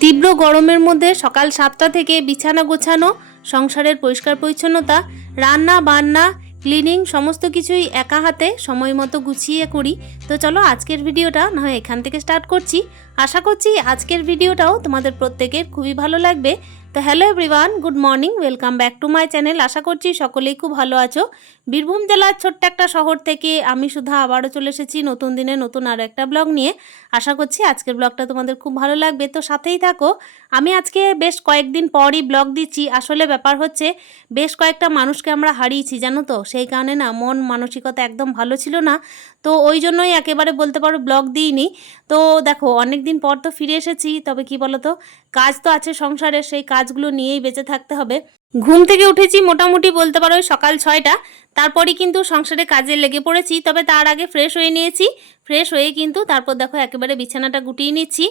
তীব্র গরমের মধ্যে সকাল সাতটা থেকে বিছানা গোছানো, সংসারের পরিষ্কার পরিচ্ছন্নতা রান্না, বান্না, ক্লিনিং সমস্ত কিছুই একা হাতে সময় মতো গুছিয়ে করি। তো চলো আজকের ভিডিওটা না হয় এখান থেকে স্টার্ট করছি। আশা করছি আজকের ভিডিওটাও তোমাদের প্রত্যেকের খুবই ভালো লাগবে। তো hello everyone, good morning, welcome back to my channel. আশা করছি সকলেই খুব ভালো আছো। বীরভূম জেলার ছোট্ট একটা শহর থেকে আমি সুধা আবারও চলে এসেছি নতুন দিনে নতুন আরও একটা ব্লগ নিয়ে। আশা করছি আজকের ব্লগটা তোমাদের খুব ভালো লাগবে। তো সাথেই থাকো, আমি আজকে বেশ কয়েকদিন পরই ব্লগ দিচ্ছি। আসলে ব্যাপার হচ্ছে, বেশ কয়েকটা মানুষকে আমরা হারিয়েছি, জানো তো? সেই কারণে না, মন মানসিকতা একদম ভালো ছিল না। তো ওই জন্যই একেবারে বলতে পারো ব্লগ দিইনি। তো দেখো অনেক দিন পর তো ফিরে এসেছি, তবে কি বলো তো কাজ তো আছে সংসারে সেই কাজগুলো নিয়েই বেঁচে থাকতে হবে। ঘুম থেকে উঠেছি মোটামুটি বলতে পারো সকাল ছয়টা। তারপরই কিন্তু সংসারে কাজে লেগে পড়েছি, তবে তার আগে ফ্রেশ হয়ে নিয়েছি। ফ্রেশ হয়ে কিন্তু তারপর দেখো একেবারে বিছানাটা গুটিয়ে নিচ্ছি।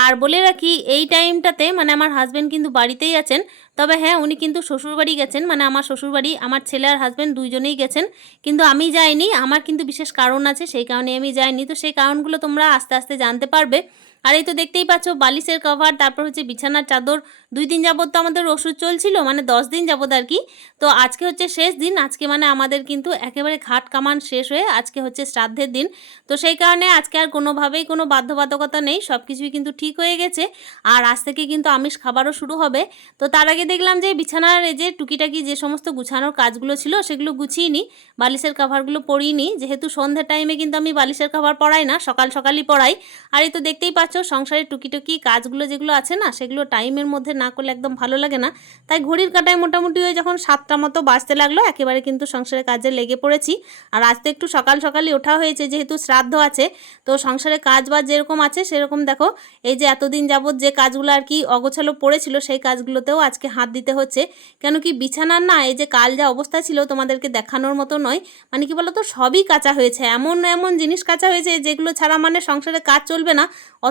আর বলে রাখি, এই টাইমটাতে মানে আমার হাজব্যান্ড কিন্তু বাড়িতেই আছেন, তবে হ্যাঁ উনি কিন্তু শ্বশুরবাড়ি গেছেন মানে আমার শ্বশুরবাড়ি, আমার ছেলে আর হাজব্যান্ড দুইজনেই গেছেন। কিন্তু আমি যাইনি, আমার কিন্তু বিশেষ কারণ আছে, সেই কারণে আমি যাইনি। তো সেই কারণগুলো তোমরা আস্তে আস্তে জানতে পারবে। আর এই তো দেখতেই পাচ্ছ, বালিশের কভার তারপর হচ্ছে বিছানার চাদর। দুই দিন যাবত তো আমাদের ওষুধ চলছিল মানে দশ দিন যাবত আর কি। তো আজকে হচ্ছে শেষ দিন, আজকে মানে আমাদের কিন্তু একেবারে ঘাট কামান শেষ হয়ে আজকে হচ্ছে শ্রাদ্ধের দিন। তো সেই কারণে আজকে আর কোনোভাবেই কোনো বাধ্যবাধকতা নেই সব কিছুই কিন্তু ঠিক হয়ে গেছে। আর আজ থেকে কিন্তু আমিষ খাবারও শুরু হবে। তো তার আগে দেখলাম যে বিছানার এই যে টুকিটাকি যে সমস্ত গুছানোর কাজগুলো ছিল, সেগুলো গুছিয়ে নিই বালিশের কাভারগুলো পরিয়ে নিই যেহেতু সন্ধ্যের টাইমে কিন্তু আমি বালিশের কাভার পরাই না, সকাল সকালই পরাই। আর এই তো দেখতেই পাচ্ছ সংসারের টুকিটুকি কাজগুলো যেগুলো আছে না, সেগুলো টাইমের মধ্যে না করলে একদম ভালো লাগে না। তাই ঘড়ির কাটায় মোটামুটি ওই যখন সাতটা মতো বাজতে লাগল, একেবারে কিন্তু সংসারের কাজে লেগে পড়েছি। আর আজ তো একটু সকাল সকালই ওঠা হয়েছে, যেহেতু শ্রাদ্ধ আছে, তো সংসারে কাজ বাজ যেরকম আছে, সেরকম দেখো, এই যে এতদিন যাবৎ যে কাজগুলো আর কি অগোছালো পড়েছিল, সেই কাজগুলোতেও আজকে হাত দিতে হচ্ছে। কেন কি বিছানার না, এই যে কাল যা অবস্থা ছিল তোমাদেরকে দেখানোর মতো নয় মানে কি বলতো, সবই কাঁচা হয়েছে। এমন এমন জিনিস কাঁচা হয়েছে, যেগুলো ছাড়া মানে সংসারে কাজ চলবে না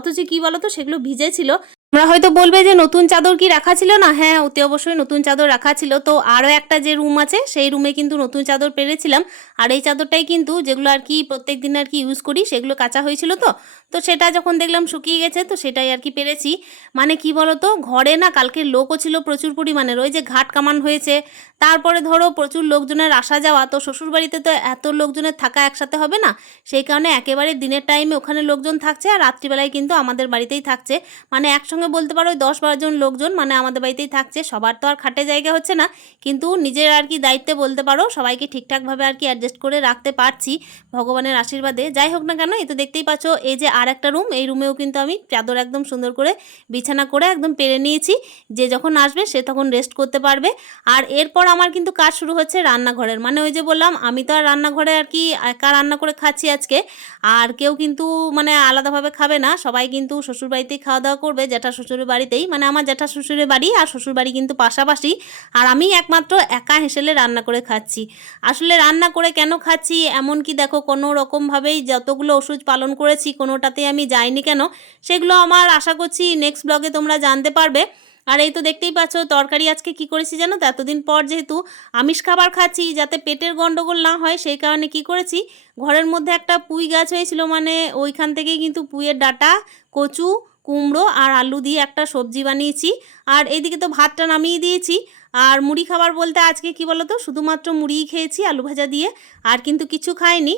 অথচ কি বলতো সেগুলো ভিজে ছিল। তোমরা হয়তো বলবে যে নতুন চাদর কি রাখা ছিল না? হ্যাঁ অতি অবশ্যই নতুন চাদর রাখা ছিল। তো আরও একটা যে রুম আছে, সেই রুমে কিন্তু নতুন চাদর পেরেছিলাম। আর এই চাদরটাই কিন্তু যেগুলো আর কি প্রত্যেক দিন আর কি ইউজ করি, সেগুলো কাঁচা হয়েছিল তো। তো সেটা যখন দেখলাম শুকিয়ে গেছে, তো সেটাই আর কি পেরেছি। মানে কি বলতো, ঘরে না কালকে লোকও ছিল প্রচুর পরিমাণের। ওই যে ঘাট কামান হয়েছে, তারপরে ধরো প্রচুর লোকজনের আসা যাওয়া। তো শ্বশুরবাড়িতে তো এত লোকজনের থাকা একসাথে হবে না। সেই কারণে একেবারে দিনের টাইমে ওখানে লোকজন থাকছে, আর রাত্রিবেলায় কিন্তু আমাদের বাড়িতেই থাকছে। মানে একসঙ্গে বলতে পারো দশ বারো জন লোকজন মানে আমাদের বাড়িতেই থাকছে, সবার তো আর খাটে জায়গা হচ্ছে না। কিন্তু নিজের আর কি দায়িত্বে বলতে পারো, সবাইকে ঠিকঠাকভাবে আর কি অ্যাডজাস্ট করে রাখতে পারছি ভগবানের আশীর্বাদে। যাই হোক না কেন, এই তো দেখতেই পাচ্ছ, এই যে আর একটা রুম এই রুমেও কিন্তু আমি চাদর একদম সুন্দর করে বিছানা করে একদম পেরে নিয়েছি। যে যখন আসবে, সে তখন রেস্ট করতে পারবে। আর এরপর আমার কিন্তু কাজ শুরু হচ্ছে রান্নাঘরের। মানে ওই যে বললাম, আমি তো আর রান্নাঘরে আর কি একা রান্না করে খাচ্ছি আজকে। আর কেউ কিন্তু মানে আলাদাভাবে খাবে না, সবাই কিন্তু শ্বশুরবাড়িতেই খাওয়া দাওয়া করবে জ্যাঠা শ্বশুরের বাড়িতেই মানে আমার জ্যাঠা শ্বশুরের বাড়ি আর শ্বশুরবাড়ি কিন্তু পাশাপাশি, আর আমি একমাত্র একা হেসেলে রান্না করে খাচ্ছি। আসলে রান্না করে কেন খাচ্ছি? এমন কি দেখো, কোনো রকমভাবেই যতগুলো ওষুধ পালন করেছি, কোনোটাতে আমি যাইনি কেন? সেগুলো আমার আশা করছি নেক্সট ব্লগে তোমরা জানতে পারবে। আর এই তো দেখতেই পাচ্ছ, তরকারি আজকে কি করেছি জানো? তো এতদিন পর যেহেতু আমিষ খাবার খাচ্ছি, যাতে পেটের গন্ডগোল না হয়, সেই কারণে কি করেছি, ঘরের মধ্যে একটা পুঁই গাছ হয়েছিল মানে ওইখান থেকেই কিন্তু পুঁইয়ের ডাটা, কচু কুমড়ো আর আলু দিয়ে একটা সবজি বানিয়েছি। আর এদিকে তো ভাতটা নামিয়ে দিয়েছি। আর মুড়ি খাবার বলতে আজকে কি বলো তো শুধুমাত্র মুড়িই খেয়েছি, আলু ভাজা দিয়ে। আর কিন্তু কিছু খাইনি।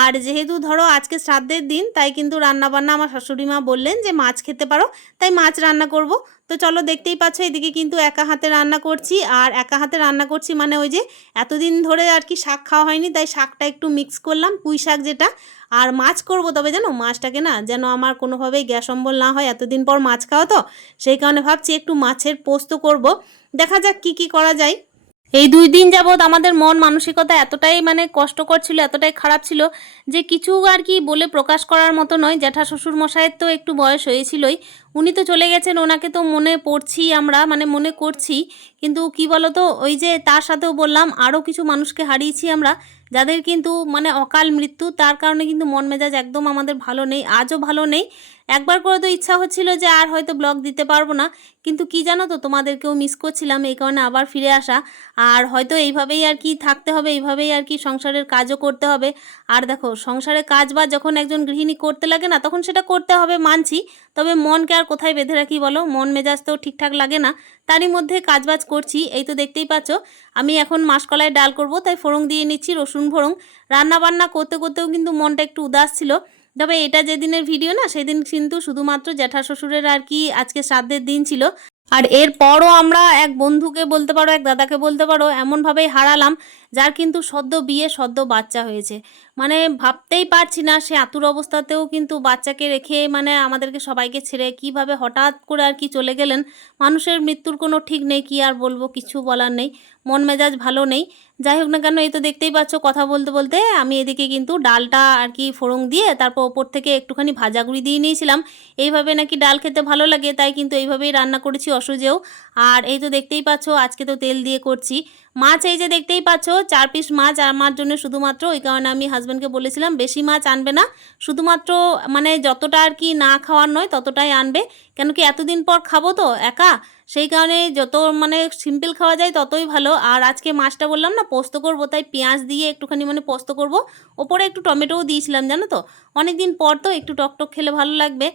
আর যেহেতু ধরো আজকে শ্রাদ্ধের দিন, তাই কিন্তু রান্নাবান্না আমার শাশুড়ি মা বললেন যে মাছ খেতে পারো। তাই মাছ রান্না করব। তো চলো দেখতেই পাচ্ছ, এদিকে কিন্তু একা হাতে রান্না করছি। আর একা হাতে রান্না করছি মানে ওই যে এতদিন ধরে আর কি শাক খাওয়া হয়নি, তাই শাকটা একটু মিক্স করলাম, পুঁই শাক যেটা। আর মাছ করব তবে জানো, মাছটাকে না যেন আমার কোনোভাবেই গ্যাস অম্বল না হয়, এতদিন পর মাছ খাওয়া তো, সেই কারণে ভাবছি একটু মাছের পোস্ত করব। দেখা যাক কি কি করা যায়। এই দুই দিন যাবৎ আমাদের মন মানসিকতা এতটাই মানে কষ্টকর ছিল, এতটাই খারাপ ছিল যে কিছু আর কি বলে প্রকাশ করার মতো নয়। জ্যাঠা শ্বশুর মশাইয়ের তো একটু বয়স হয়েছিলই। উনি তো চলে গেছেন, ওনাকে তো মনে পড়ছি আমরা মানে মনে করছি। কিন্তু কি বলতো, ওই যে তার সাথেও বললাম, আরও কিছু মানুষকে হারিয়েছি আমরা। যাদের কিন্তু মানে অকাল মৃত্যু, তার কারণে কিন্তু মন মেজাজ একদম আমাদের ভালো নেই, আজও ভালো নেই। একবার করে তো ইচ্ছা হচ্ছিল যে আর হয়তো ব্লগ দিতে পারব না, কিন্তু কি জানো তো, তোমাদেরকেও মিস করছিলাম, এই কারণে আবার ফিরে আসা। আর হয়তো এইভাবেই আর কি থাকতে হবে, এইভাবেই আর কি সংসারের কাজও করতে হবে। আর দেখো, সংসারে কাজ বা যখন একজন গৃহিণী করতে লাগে না, তখন সেটা করতে হবে, মানছি। তবে মনকে আর কোথায় বেঁধে রাখি বলো? মন মেজাজ তো ঠিকঠাক লাগে না। তারই মধ্যে কাজবাজ করছি, এই তো দেখতেই পাচ্ছ। আমি এখন মাসকলায় ডাল করব, তাই ফোড়ং দিয়ে নিচ্ছি রসুন ফোড়ং রান্না বান্না করতে করতেও কিন্তু মনটা একটু উদাস ছিল। তবে এটা যেদিনের ভিডিও না, সেদিন কিন্তু শুধুমাত্র জ্যাঠা শ্বশুরের আর কি আজকে শ্রাদ্ধের দিন ছিল। আর এরপরও আমরা এক বন্ধুকে বলতে পারো, এক দাদাকে বলতে পারো, এমনভাবেই হারালাম যার কিন্তু সদ্য বিয়ে, সদ্য বাচ্চা হয়েছে। মানে ভাবতেই পারছি না সে আতুর অবস্থাতেও কিন্তু বাচ্চাকে রেখে মানে আমাদেরকে সবাইকে ছেড়ে কীভাবে হঠাৎ করে আর কি চলে গেলেন? মানুষের মৃত্যুর কোনো ঠিক নেই, কি আর বলব, কিছু বলার নেই। মন মেজাজ ভালো নেই। যাই হোক না কেন, এই তো দেখতেই পাচ্ছ কথা বলতে বলতে আমি এদিকে কিন্তু ডালটা আর কি ফোড়ং দিয়ে তারপর ওপর থেকে একটুখানি ভাজাগুড়ি দিয়ে নিয়েছিলাম। এইভাবে নাকি ডাল খেতে ভালো লাগে, তাই কিন্তু এইভাবেই রান্না করেছি অসুজেও। আর এই তো দেখতেই পাচ্ছ, আজকে তো তেল দিয়ে করছি। মাছ এই যে দেখতেই পাচ্ছ, চার পিস মাছ আমার জন্য শুধুমাত্র, ওই কারণে আমি হাজব্যান্ডকে বলেছিলাম, বেশি মাছ আনবে না। শুধুমাত্র মানে যতটা আর কি না খাওয়ার নয়, ততটাই আনবে। কেন কি এতদিন পর খাব তো, একা? সেই কারণে যত মানে সিম্পল খাওয়া যায় ততই ভালো। আর আজকে মাছটা বললাম না, পোস্ত করব, তাই পেঁয়াজ দিয়ে একটুখানি মানে পোস্ত করব। ওপরে একটু টমেটোও দিয়েছিলাম, জানো তো? অনেক দিন পর তো একটু টকটক খেলে ভালো লাগবে।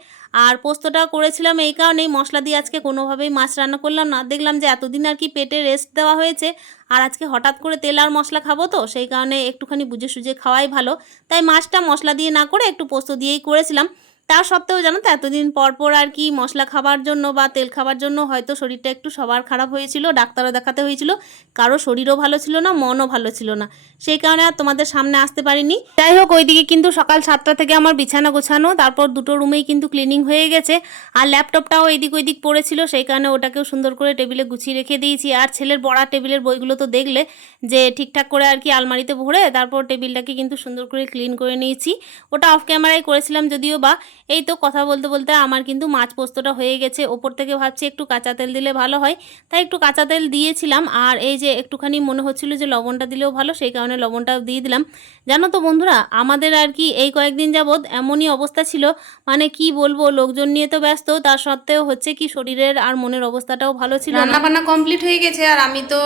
আর পোস্তটা করেছিলাম এই কারণেই মশলা দিয়ে আজকে কোনোভাবেই মাছ রান্না করলাম না। দেখলাম যে এতদিন আর কি পেটে রেস্ট দেওয়া হয়েছে। আর আজকে হঠাৎ করে তেল আর মশলা খাব তো, সেই কারণে একটুখানি বুঝে সুঝে খাওয়াই ভালো। তাই মাছটা মশলা দিয়ে না করে একটু পোস্ত দিয়েই করেছিলাম। তা সত্ত্বেও জানো তো, এতদিন পর পর আর কি মশলা খাবার জন্য বা তেল খাবার জন্য হয়তো শরীরটা একটু সবার খারাপ হয়েছিল ডাক্তারও দেখাতে হয়েছিল, কারও শরীরও ভালো ছিল না, মনও ভালো ছিল না। সেই কারণে আর তোমাদের সামনে আসতে পারিনি। যাই হোক, ওইদিকে কিন্তু সকাল সাতটা থেকে আমার বিছানা গোছানো, তারপর দুটো রুমেই কিন্তু ক্লিনিং হয়ে গেছে। আর ল্যাপটপটাও এদিক ওইদিক পড়েছিল, সেই কারণে ওটাকেও সুন্দর করে টেবিলে গুছিয়ে রেখে দিয়েছি। আর ছেলের পড়া টেবিলের বইগুলো তো দেখলে যে ঠিকঠাক করে আর কি আলমারিতে ভরে, তারপর টেবিলটাকে কিন্তু সুন্দর করে ক্লিন করে নিয়েছি। ওটা অফ ক্যামেরায় করেছিলাম যদিও বা এই তো কথা বলতে বলতে আমার কিন্তু মাছ পোস্তটা হয়ে গেছে। ওপর থেকে ভাবছি একটু কাঁচা তেল দিলে ভালো হয়। তাই একটু কাঁচা তেল দিয়েছিলাম আর এই যে একটুখানি মনে হচ্ছিল যে লবণটা দিলেও ভালো, সেই কারণে লবণটাও দিয়ে দিলাম। জানো তো বন্ধুরা, আমাদের আর কি এই কয়েকদিন যাবৎ এমনই অবস্থা ছিল। মানে কি বলব, লোকজন নিয়ে তো ব্যস্ত, তার সত্ত্বেও হচ্ছে কি শরীরের আর মনের অবস্থাটাও ভালো ছিল রান্না বান্না কমপ্লিট হয়ে গেছে আর আমি তো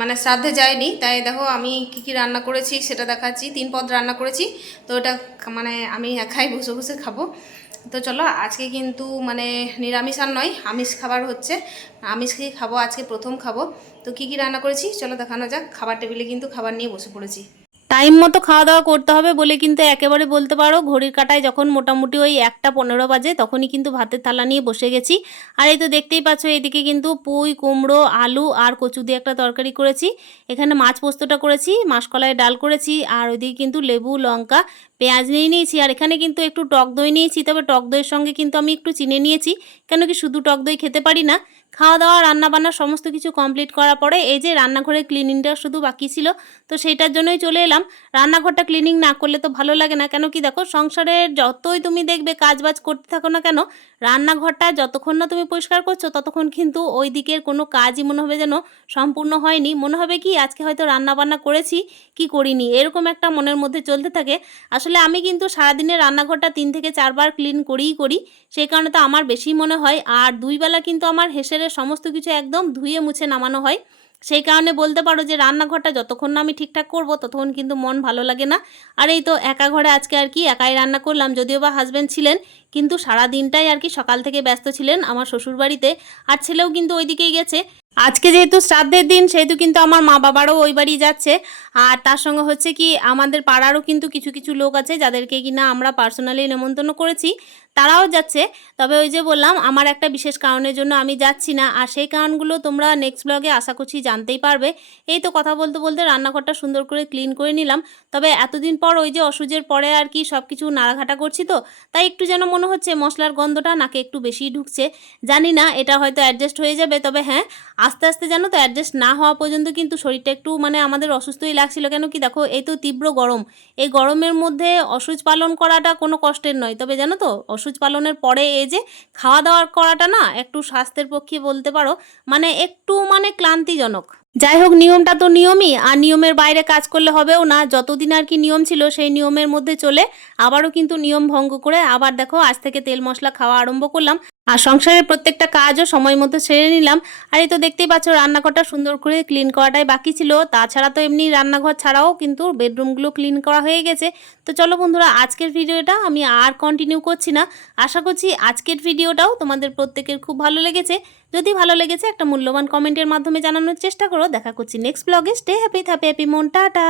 মানে শ্রাদ্ধে যাইনি। তাই দেখো আমি কি কি রান্না করেছি সেটা দেখাচ্ছি। তিন পদ রান্না করেছি। তো ওটা মানে আমি একাই বসে বসে খাব। তো চলো, আজকে কিন্তু মানে নিরামিষ আর নয়, আমিষ খাবার হচ্ছে। আমিষ খেয়ে খাব, আজকে প্রথম খাব। তো কি কি রান্না করেছি? চলো দেখানো যাক। খাবার টেবিলে কিন্তু খাবার নিয়ে বসে পড়েছি। টাইম মতো খাওয়া দাওয়া করতে হবে বলে কিন্তু একেবারে বলতে পারো। ঘড়ির কাটায় যখন মোটামুটি ওই একটা পনেরো বাজে তখনই কিন্তু ভাতের থালা নিয়ে বসে গেছি। আর এই তো দেখতেই পাচ্ছ, এদিকে কিন্তু পুঁই, কুমড়ো, আলু আর কচু দিয়ে একটা তরকারি করেছি। এখানে মাছ পোস্তটা করেছি মাসকলায় ডাল করেছি আর ওইদিকে কিন্তু লেবু, লঙ্কা, পেঁয়াজ নিয়ে নিয়েছি। আর এখানে কিন্তু একটু টক দই নিয়েছি, তবে টক দইয়ের সঙ্গে কিন্তু আমি একটু চিনে নিয়েছি, কেন কি শুধু টক দই খেতে পারি না। খাওয়া দাওয়া রান্না বান্না সমস্ত কিছু কমপ্লিট করার পরে এই যে রান্নাঘরের ক্লিনিংটা শুধু বাকি ছিল, তো সেইটার জন্যই চলে এলাম। রান্নাঘরটা ক্লিনিং না করলে তো ভালো লাগে না, কেন কি দেখো, সংসারের যতই তুমি দেখবে কাজ বাজ করতে থাকো না কেন, রান্নাঘরটা যতক্ষণ না তুমি পরিষ্কার করছ, ততক্ষণ কিন্তু ওই দিকের কোনো কাজই মনে হবে যেন সম্পূর্ণ হয়নি। মনে হবে কি, আজকে হয়তো রান্না বান্না করেছি, কি করিনি? এরকম একটা মনের মধ্যে চলতে থাকে। আসলে আমি কিন্তু সারাদিনে রান্নাঘরটা তিন থেকে চারবার ক্লিন করেই করি, সেই কারণে তো আমার বেশি মনে হয়। আর দুই বেলা কিন্তু আমার হেসেরের সমস্ত কিছু একদম ধুয়ে মুছে নামানো হয়। সেই কারণে বলতে পারো যে রান্নাঘরটা যতক্ষণ না আমি ঠিকঠাক করব, ততক্ষণ কিন্তু মন ভালো লাগে না। আর এই তো একা ঘরে আজকে আর কি একাই রান্না করলাম, যদিও বা হাজব্যান্ড ছিলেন, কিন্তু সারা দিনটাই আর কি সকাল থেকে ব্যস্ত ছিলেন আমার শ্বশুরবাড়িতে। আর ছেলেও কিন্তু ওইদিকেই গেছে। আজকে যেহেতু শ্রাদ্ধের দিন, সেহেতু কিন্তু আমার মা বাবারও ওই বাড়ি যাচ্ছে। আর তার সঙ্গে হচ্ছে কি, আমাদের পাড়ারও কিন্তু কিছু কিছু লোক আছে যাদেরকে কিনা আমরা পার্সোনালি নেমন্তন্ন করেছি। তারাও যাচ্ছে। তবে ওই যে বললাম, আমার একটা বিশেষ কারণের জন্য আমি যাচ্ছি না। আর সেই কারণগুলো তোমরা নেক্সট ব্লগে আশা করছি জানতেই পারবে। এই তো কথা বলতে বলতে রান্নাঘরটা সুন্দর করে ক্লিন করে নিলাম। তবে এতদিন পর ওই যে অসুজের পরে আর কি সব কিছু নাড়াঘাটা করছি তো, তাই একটু যেন মনে হচ্ছে মশলার গন্ধটা নাকে একটু বেশি ঢুকছে। জানি না, এটা হয়তো অ্যাডজাস্ট হয়ে যাবে, তবে হ্যাঁ আস্তে আস্তে জানো তো অ্যাডজাস্ট না হওয়া পর্যন্ত কিন্তু শরীরটা একটু মানে আমাদের অসুস্থই লাগছিল। কেন কি দেখো, এই তো তীব্র গরম। এই গরমের মধ্যে অসুজ পালন করাটা কোনো কষ্টের নয়। তবে জানো তো অসুজ পালনের পরে এই যে খাওয়া দাওয়া করাটা না একটু স্বাস্থ্যের পক্ষে বলতে পারো মানে একটু মানে ক্লান্তিজনক। যাই হোক, নিয়মটা তো নিয়মই, আর নিয়মের বাইরে কাজ করলে হবেও না। যতদিন আর কি নিয়ম ছিল, সেই নিয়মের মধ্যে চলে আবারও কিন্তু নিয়ম ভঙ্গ করে আবার দেখো, আজ থেকে তেল মশলা খাওয়া আরম্ভ করলাম। আর সংসারের প্রত্যেকটা কাজও সময় মতো সেরে নিলাম। আর এই তো দেখতেই পাচ্ছ, রান্নাঘরটা সুন্দর করে ক্লিন করাটাই বাকি ছিল। তাছাড়া তো এমনি রান্নাঘর ছাড়াও কিন্তু বেডরুমগুলো ক্লিন করা হয়ে গেছে। তো চলো বন্ধুরা, আজকের ভিডিওটা আমি আর কন্টিনিউ করছি না। আশা করছি আজকের ভিডিওটাও তোমাদের প্রত্যেকের খুব ভালো লেগেছে। যদি ভালো লেগেছে, একটা মূল্যবান কমেন্টের মাধ্যমে জানানোর চেষ্টা করো। দেখা করছি নেক্সট ব্লগে স্টে হ্যাপি হ্যাপি হ্যাপি মন। টাটা!